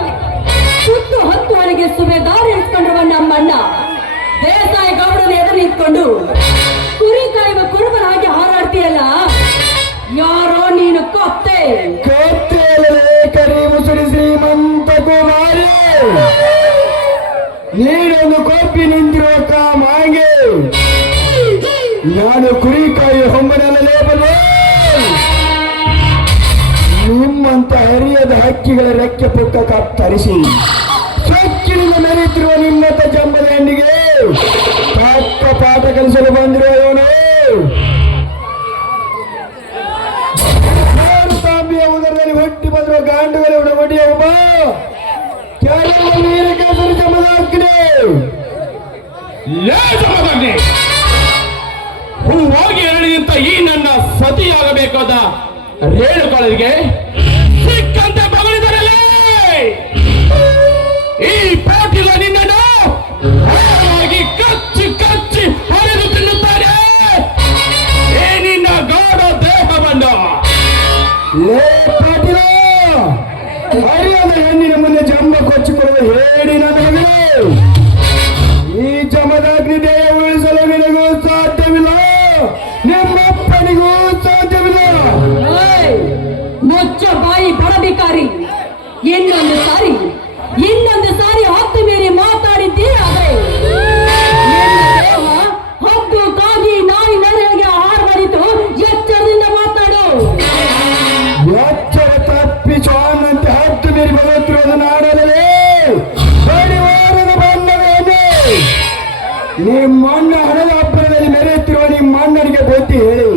ಸುತ್ತು ಹತ್ತು ಹಣಿಗೆ ಸುಬೇದಾರಿ ಇಟ್ಕೊಂಡಿರುವ ನಮ್ಮಣ್ಣ ದೇಸಾಯಿ ಗೌಡನ ಎದುರು ನಿಂತ್ಕೊಂಡು ಕುರಿ ಕಾಯುವ ಕುರುಬನ ಹಾಗೆ ಹಾರಾಡ್ತೀಯಲ್ಲ, ಯಾರೋ ನೀನು ಕೊತ್ತೆ. ಕರಿ ಮುಸುಡಿ ಶ್ರೀಮಂತ ಕುಮಾರಿ, ನೀನೊಂದು ಕೊಪ್ಪಿ ನಿಂತಿರುವ ಮಾಂಗೆ, ನಾನು ಕುರಿಕಾಯಿ ಹೊಂಬನಲ್ಲೇ ಬಂದೆ. ನಿಮ್ಮಂತ ಹರಿಯದ ಹಕ್ಕಿಗಳ ರೆಕ್ಕೆ ಪುಕ್ಕ ಕತ್ತರಿಸಿ ಸೊಕ್ಕಿನಿಂದ ಮೆರೆಯುತ್ತಿರುವ ನಿನ್ನತ ಜಂಬದ ಹೆಣ್ಣಿಗೆ ತಕ್ಕ ಪಾಠ ಕಲಿಸಲು ಬಂದಿರುವ ಇವನು ತಾಂಬಿಯ ಉದರದಲ್ಲಿ ಹೊಟ್ಟಿ ಬಂದಿರುವ ಗಾಂಡುಗಳ ಒಡಿಯ ಒಬ್ಬ ಕೆಲವು ನೀರ ಕೆಸರು ಜಮದ ಹಾಕಿದೆ. ಹೋಗಿ ಎರಡಿಗಿಂತ ಈ ನನ್ನ ಸತಿಯಾಗಬೇಕಾದ ರೇಣುಗಳಿಗೆ ಸಿಕ್ಕಂತೆ ಬಗಳಿದರಲ್ಲೇ ಈ ಪಾಟಿಲ ನಿನ್ನನ್ನು ಹಾಳಾಗಿ ಕಚ್ಚಿ ಕಚ್ಚಿ ಹರಿದು ತಿನ್ನುತ್ತಾರೆ. ಏ ನಿನ್ನ ಗಾಢ ದೇಹವನ್ನು ಲೇ ಪಾಟೀಲ, ಹರಿಯದ ಹೆಣ್ಣಿನ ಮುಂದೆ ಜಂಬ ಕೊಚ್ಚಿಕೊಳ್ಳುವ ಹೇಳಿ ನನಗೆ ಈ ಜಮದಾಗ್ನಿ ದೇಹ ಉಳಿಸಲು ನಿನಗೂ ಸಾಧ್ಯವಿಲ್ಲ, ನಿಮ್ಮಪ್ಪನಿಗೂ ಸಾಧ್ಯವಿಲ್ಲ. ಮುಚ್ಚ ಬಾಯಿ ಬಡಬಿಕಾರಿ, ಇನ್ನೊಂದು ಸಾರಿ ಹತ್ತು ಮೀರಿ ಮಾತಾಡಿದ್ದೀರಾದ್ರೆ ಹದ್ದು ಕಾಗಿ ನಾಯಿ ನರೆಗೆ ಆಹಾರ ಮಾಡಿತು. ಎಚ್ಚರದಿಂದ ಮಾತಾಡು. ಎಚ್ಚರ ತಪ್ಪಿ ಚೋನ್ನಂತೆ ಹತ್ತು ಮೀರಿ ಬರುತ್ತಿರುವುದು ನಾಡಲೇ ಬಡಿವಾರದ ಬಂದವೇನೆ. ನಿಮ್ಮಣ್ಣ ಹಣದ ಹಬ್ಬದಲ್ಲಿ ಮೆರೆಯುತ್ತಿರುವ ನಿಮ್ಮಣ್ಣನಿಗೆ ಬುದ್ಧಿ ಹೇಳಿ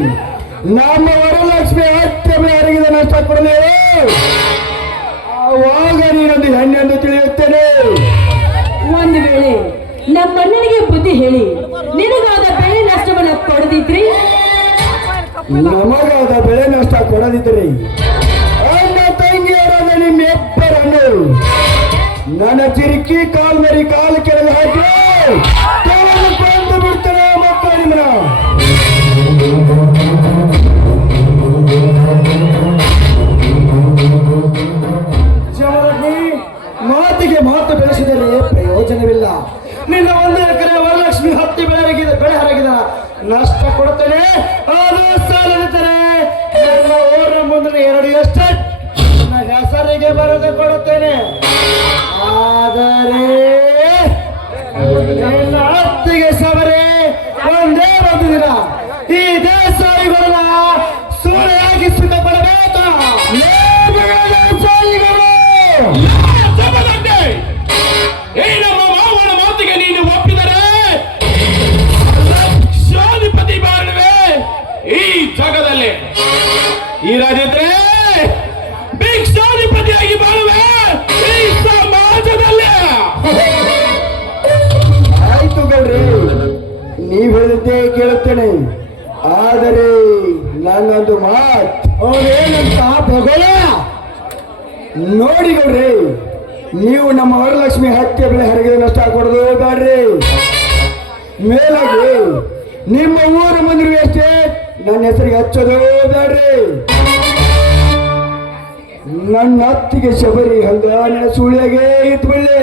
ನಮ್ಮ ವರಲಕ್ಷ್ಮಿ ಹತ್ಯೆ ಅರಗಿದ ನಷ್ಟ ಕೊಡಲೇ, ಆವಾಗ ನೀನೊಂದು ಹೆಣ್ಣೆಂದು ತಿಳಿಯುತ್ತೇನೆ. ಒಂದು ವೇಳೆ ನಮ್ಮಣ್ಣನಿಗೆ ಬುದ್ಧಿ ಹೇಳಿ ನಿನಗಾದ ಬೆಳೆ ನಷ್ಟವನ್ನು ಕೊಡದಿದ್ರಿ, ನಮಗಾದ ಬೆಳೆ ನಷ್ಟ ಕೊಡದಿದ್ರಿ ಅಣ್ಣ ತಂಗಿಯರಾದ ನಿಮ್ಮೆಬ್ಬರನ್ನು ನನ್ನ ಚಿರುಕಿ ಕಾಲ್ ಮರಿ ಕಾಲು ಕೆಳಗೆ ಹಾಕಿ ಕೊಂದು ಬಿಡ್ತಾನೆ ಮಕ್ಕಳ ನಿಮ್ಮನ. ಮಾತಿಗೆ ಮಾತು ಬೆಳೆಸಿದರೆ ಪ್ರಯೋಜನವಿಲ್ಲ. ನಿನ್ನ ಒಂದು ಎಕರೆ ವರಲಕ್ಷ್ಮಿ ಹತ್ತಿ ಬೆಳೆ ಹರಗಿದ ನಷ್ಟ ಕೊಡುತ್ತೇನೆ. ಅದು ಸಾಲದಿದ್ದರೆ ನನ್ನ ಊರ ಮುಂದೆ 2 ಎಸ್ಟೇಟ್ ನನ್ನ ಹೆಸರಿಗೆ ಬರೆದು ಕೊಡುತ್ತೇನೆ. ಆದರೆ ನನ್ನ ಹತ್ತಿಗೆ ಸವರೆ ಒಂದೇ ಒಂದು ದಿನ ಈ ದೇಸಾಯಿಗಳ ಸೂಳೆಯಾಗಿ ಸಿದ್ಧಪಡಬೇಕು. ದೇಸಾಯಿಗಳು ಈ ನಮ್ಮ ಮಾವನ ಮಾತಿಗೆ ನೀನು ಒಪ್ಪಿದರೆ ಲಕ್ಷಾಧಿಪತಿ ಬಾಳುವೆ ಈ ಜಗದಲ್ಲಿ. ಇರದಿದ್ರೆ ಭಿಕ್ಷಾಧಿಪತಿಯಾಗಿ ಬಾಳುವೆ ಈ ಸಮಾಜದಲ್ಲಿ. ಆಯ್ತು ಗೌಡ್ರಿ, ನೀವ್ ಹೇಳಿದ್ದೇ ಕೇಳುತ್ತೇನೆ. ಆದರೆ ನನ್ನೊಂದು ಮಾತು ಅವನೇನಂತ ಭಗೋಳ ನೋಡಿ ಗೌಡ್ರಿ, ನೀವು ನಮ್ಮ ವರಲಕ್ಷ್ಮಿ ಹತ್ಯೆ ಬೆಳೆ ಹರಗಿದ ನಷ್ಟ ಕೊಡೋದು ಬೇಡ್ರಿ. ಮೇಲಾಗಿ ನಿಮ್ಮ ಊರ ಮಂದಿರ ಅಷ್ಟೇ ನನ್ನ ಹೆಸರಿಗೆ ಹಚ್ಚೋದು ಬೇಡ್ರಿ. ನನ್ನ ಹತ್ತಿಗೆ ಶಬರಿ ಹಂಗ ನನ್ನ ಸುಳಿಯಾಗೆ ಇತ್ತು ಬಿಡ್ಲಿ.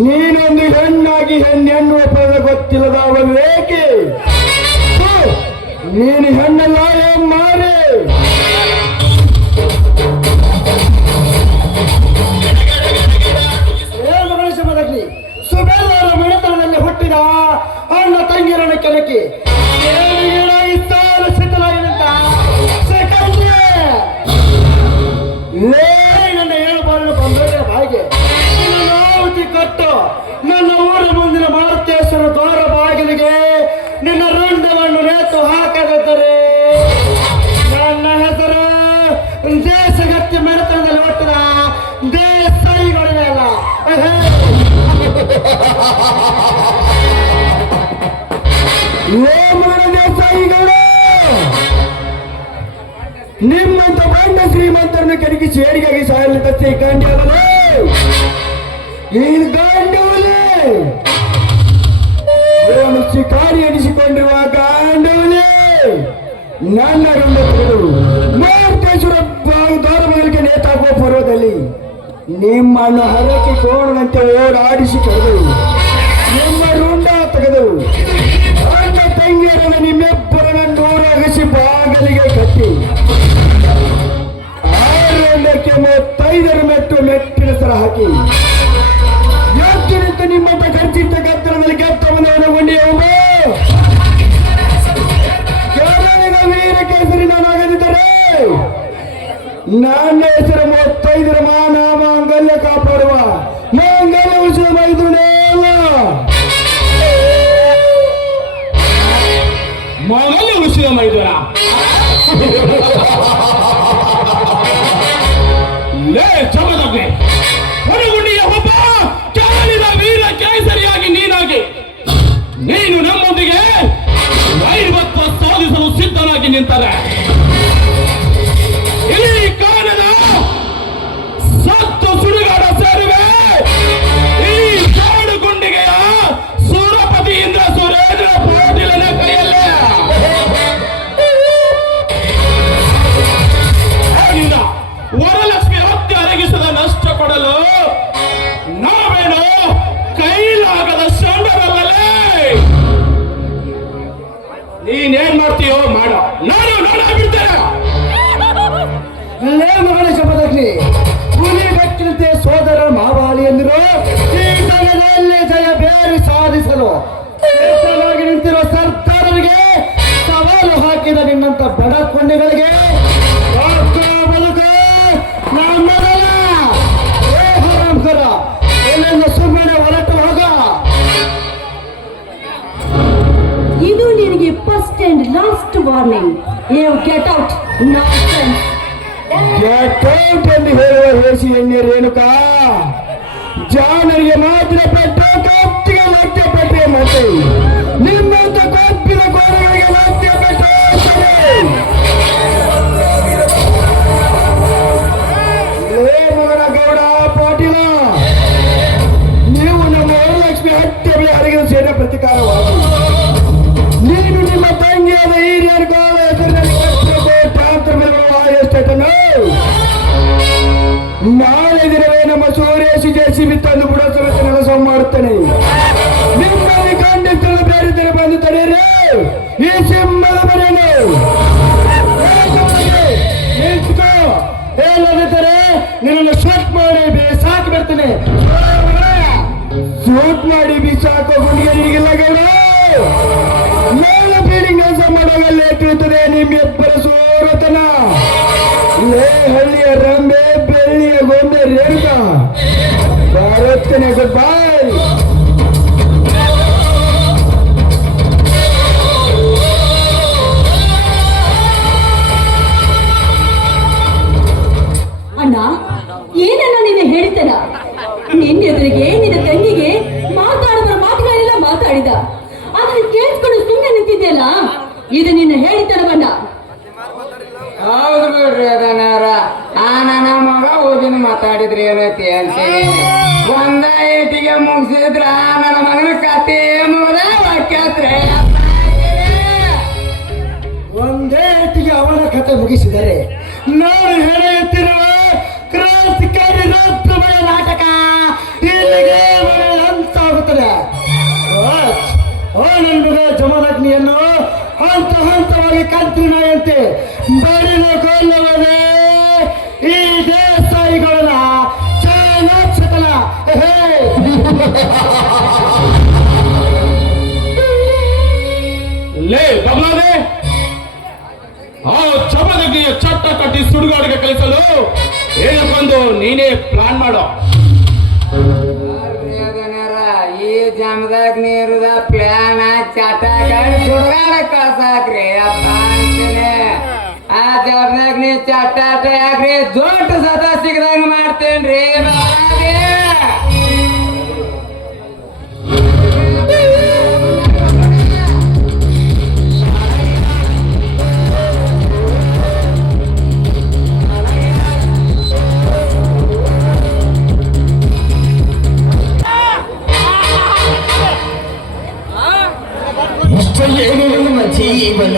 ನೀನೊಂದು ಹೆಣ್ಣಾಗಿ ಹೆಣ್ಣೆನ್ನುವ ಪದ ಗೊತ್ತಿಲ್ಲದ ಅವಳು ಏಕೆ ನೀನು ಹೆಣ್ಣಲ್ಲ ಮಾರೆ. ಗಣೇಶ ಮದಗ್ಲಿ ಸುಬೇದಾರ ಮನೆತನದಲ್ಲಿ ಹುಟ್ಟಿದ ಅಣ್ಣ ತಂಗಿರನ ಕೆಲಕ್ಕೆ ನನ್ನ ಏಳು ಬಾಳಿನ ಬಂದರೆ ಹಾಗೆ ನಾವತಿ ಕಟ್ಟು ನನ್ನ ಊರ ಮುಂದಿನ ಮಾರುತೇಶ್ವರ ದ್ವಾರ ಬಾಗಿಲಿಗೆ ನಿನ್ನ ರುಂಡವನ್ನು ನೇತು ಹಾಕದಿದ್ದರೆ ನನ್ನ ಹೆಸರು ದೇಶಗತ್ಯ ಮೆರೆತನದಲ್ಲಿ ಹುಟ್ಟಿದ ದೇಸಾಯಿಗಳೇ ಅಲ್ಲ. ದೇಸಾಯಿಗಳು ನಿಮ್ಮಂತ ಬಂಡ ಶ್ರೀಮಂತರನ್ನು ಕೆಣಕಿಸಿ ಏಡಿಗಾಗಿ ಸಾಯಲಿದ್ದಷ್ಟೇ ಗಂಡವಲೇ ಈ ಗಂಡವಲೇ ಏನು ಶಿಕಾರಿ ಎನಿಸಿಕೊಂಡಿರುವ ಗಂಡವಲೇ ನನ್ನ ರುಂಡ ತೆಗೆದು ಮಾರುತೇಶ್ವರ ದ್ವಾರಗಳಿಗೆ ನೇತಾಗುವ ಪರ್ವದಲ್ಲಿ ನಿಮ್ಮನ್ನು ಹರಕೆ ಕೋಣದಂತೆ ಓಡಾಡಿಸಿ ಕರೆದು ನಿಮ್ಮ ರುಂಡ ತೆಗೆದು ಅಣ್ಣ ತಂಗಿಯರನ್ನು ನಿಮ್ಮೆಬ್ಬರನ್ನ ನೂರಾಗಿಸಿ ಬಾಗಿಲಿಗೆ ಕಟ್ಟಿ 35 ಮೆಟ್ಟು ಮೆಟ್ಟಿನ ಸರ ಹಾಕಿ ಯಾಕಿನಿಂದ ನಿಮ್ಮಂತ ಖರ್ಚಿಟ್ಟ ಗದ್ದಲದಲ್ಲಿ ಗೆದ್ದ ಬಂದವನಗೊಂಡಿ ವೀರ ಕೇಸರಿ ನಾನಾಗದಿದ್ದರೆ ನನ್ನ ಹೆಸರು 35 ಮಾನ ಮಾಂಗಲ್ಯ ಕಾಪಾಡುವ ಮಾಂಗಲ್ಯ ಉಳಿಸುವ ಮೈದುನೇ ಅಲ್ಲ. ಮಾಂಗಲ್ಯ ಉಳಿಸುವ ಮೈದುನ ಲೇ ಚಮದಗ್ನಿ ಹೊರಗುಂಡಿಯ ಒಬ್ಬ ಕೇಳಿದ ವೀರ ಕೇಸರಿಯಾಗಿ ನೀನು ನಮ್ಮೊಂದಿಗೆ ವೈರತ್ವ ಸಾಧಿಸಲು ಸಿದ್ಧನಾಗಿ ನಿಂತರೆ ಈ ಕಾರಣದ ಸತ್ತು ಸುಡುಗಾಡ ಸೇರುವೆ ಈ ಕಾಡು ಗುಂಡಿಗೆಯ ಸೂರಪತಿಯಿಂದ ಸುರೇಂದ್ರ ಪಾಟೀಲನ ಕೈಯಲ್ಲೇ. ಆಗಿಲ್ಲ ವರಲಕ್ಷ್ಮಿ ಹತ್ಯೆ ಅರಗಿಸದ ನಷ್ಟ ಕೊಡಲು ನಾವೇನು ಕೈಲಾಗದ ಷಂಡರಲ್ಲೇ. ನೀನೇನ್ ಮಾಡ್ತೀಯೋ ಮಾಡೋ, ನಾನು ಬಿಡ್ತೇನೆ. ಗಣೇಶ ಪದಗ್ನಿ ಹುಲಿ ಬೆಟ್ಟಿನಂತೆ ಸೋದರ ಮಾವಾಲಿ ಎಂದರು ಈ ಜಗದಲ್ಲಿ ಜಯ ಬೇರೆ ಸಾಧಿಸಲು ಎತ್ತರವಾಗಿ ನಿಂತಿರುವ ಸರ್ದಾರರಿಗೆ ಸವಾಲು ಹಾಕಿದ ನಿಮ್ಮಂತ ಬಡ ಕೊಂಡಿಗಳಿಗೆ ಬದುಕು ನಮ್ಮದಲ್ಲ. ಎಲ್ಲಿಂದ ಸುಮ್ಮನೆ ಹೊರಟು ಹೋಗ. ಇದು ನಿನಗೆ first and last warning. You get out nonsense. Get out ಎಂದು ಹೇಳುವ ಹೇಸಿ ಎಣ್ಣೆ ರೇಣುಕಾ ಜಾನರಿಗೆ ಮಾತ್ರ ಪೆಟ್ಟು ಕತ್ತಿಗೆ ಮತ್ತೆ ಪೆಟ್ಟೆ ಮತ್ತೆ ನಿಮ್ಮಂತ ಕಪ್ಪಿನ ಕೋರಗಳಿಗೆ ಮತ್ತೆ ಪೆಟ್ಟು ಮಗನ ಗೌಡ ಪಾಟೀಲ, ನೀವು ನಮ್ಮ ವರಲಕ್ಷ್ಮಿ ಹತ್ಯೆ ಬೆಳೆ ಹರಿಗಿದ ಸೇನೆ ಪ್ರತಿಕಾರವಾಗಿ ನೀನು ನಿಮ್ಮ ತಂಗಿಯಾದ ಹಿರಿಯರ ಕಾಲ ಹೆಸರಿನಲ್ಲಿ ನಾಳೆ ದಿನವೇ ನಮ್ಮ ಸೂರ್ಯಸಿ ಜೆಸಿಬಿ ತಂದು ಬುಡ ಸಮೇತ ಕೆಲಸ ಮಾಡುತ್ತೇನೆ. ನಿಮ್ಮಲ್ಲಿ ಖಂಡಿತ ಬೇರೆ ಬಂದು ತಡೆಯರೆ ಈ ಸಿಂಹದ ಮನೆಯನ್ನು ಹೇಳದಿದ್ದರೆ ನಿನ್ನನ್ನು ಶೂಟ್ ಮಾಡಿ ಸಾಕಿ ಬರ್ತೇನೆ. ಶೂಟ್ ಮಾಡಿ ಬಿಸಾಕೋ ಗುಂಡಿಗೆ ನಿನಗಿಲ್ಲ ಗೌಡ. ನಾಳೆ ಬೀಡಿಂಗ್ ಕೆಲಸ ಮಾಡುವಾಗ ಲೇಟ್ ಇರುತ್ತದೆ ನಿಮ್ಮೆಬ್ಬರ ಸೋರತನ. ಹಳ್ಳಿಯ ರಂಬೆ ಬೆಳ್ಳಿಯ ಗೊಂಬೆ ರೇಣುಕ ಬರುತ್ತೇನೆ. Good bye. ಅಣ್ಣ, ಏನನ್ನ ನೀನು ಹೇಳ್ತಾನ? ನಿನ್ನ ಎದುರಿಗೆ ನಿನ್ನ ತಂಗಿಗೆ ಮಾತಾಡುವ ಮಾತುಗಳೆಲ್ಲ ಮಾತಾಡಿದ, ಅದನ್ನು ಕೇಳಿಸ್ಕೊಂಡು ಸುಮ್ಮನೆ ನಿಂತಿದ್ದೆಲ್ಲ, ಇದು ನಿನ್ನ ಹೇಳಿತನವನ್ನ. ಹೌದು ಬಿಡ್ರಿ ಅದನ್ನಾರ. ನನ್ನ ಮಗ ಓದಿನ ಮಾತಾಡಿದ್ರಿ ಏನೈತಿ ಅಂತೀನಿ. ಒಂದ ಏಟಿಗೆ ಮುಗಿಸಿದ್ರ ನನ್ನ ಮಗನ ಕತೆ ಮುಗ್ದ ವಾಕ್ಯಾತ್ರೆ. ಒಂದೇ ಹೊತ್ತಿಗೆ ಅವನ ಕಥೆ ಮುಗಿಸಿದರೆ ನಾನು ಹೇಳುತ್ತಿರುವ ಕ್ರಾಂತಿಕಾರಿ ರಾಷ್ಟ್ರಮಯ ನಾಟಕ ಇಲ್ಲಿಗೆ ಜಮದಗ್ನಿಯನ್ನು ಹಂತ ಹಂತವಾಗಿ ಕಂತ್ರಿ ನಾಯಂತೆ ಬಡಿದುಕೊಳ್ಳುವುದೇ ಈ ದೇಸಾಯಿಗಳನ್ನ ಚಾಣಾಕ್ಷತನ. ಲೇ ಬಬ್ಲಾದೆ, ಆ ಚಮದಗ್ನಿಯ ಚಟ್ಟ ಕಟ್ಟಿ ಸುಡುಗಾಡಿಗೆ ಕಲಿಸಲು ಏನಕ್ಕೊಂದು ನೀನೇ ಪ್ಲಾನ್ ಮಾಡೋ. ಈ ಜಮದಾಗ ನೀರುದ ಪ್ಲಾನ್ ಚಟ ಸುಡ್ಗಾಡ ಕಳ್ಸಾಕ್ರಿ ಅಪ್ಪ ಅಂತೀನಿ. ಆ ಜಮದಾಗ ನೀ ಚಟಾಟ ಯಾಕ್ರಿ ದೊಡ್ಡ ಸತ ಸಿಗದಂಗ ಮಾಡ್ತೇನ್ರಿ ಬಾಳಾಗೆ. ಜೀವನ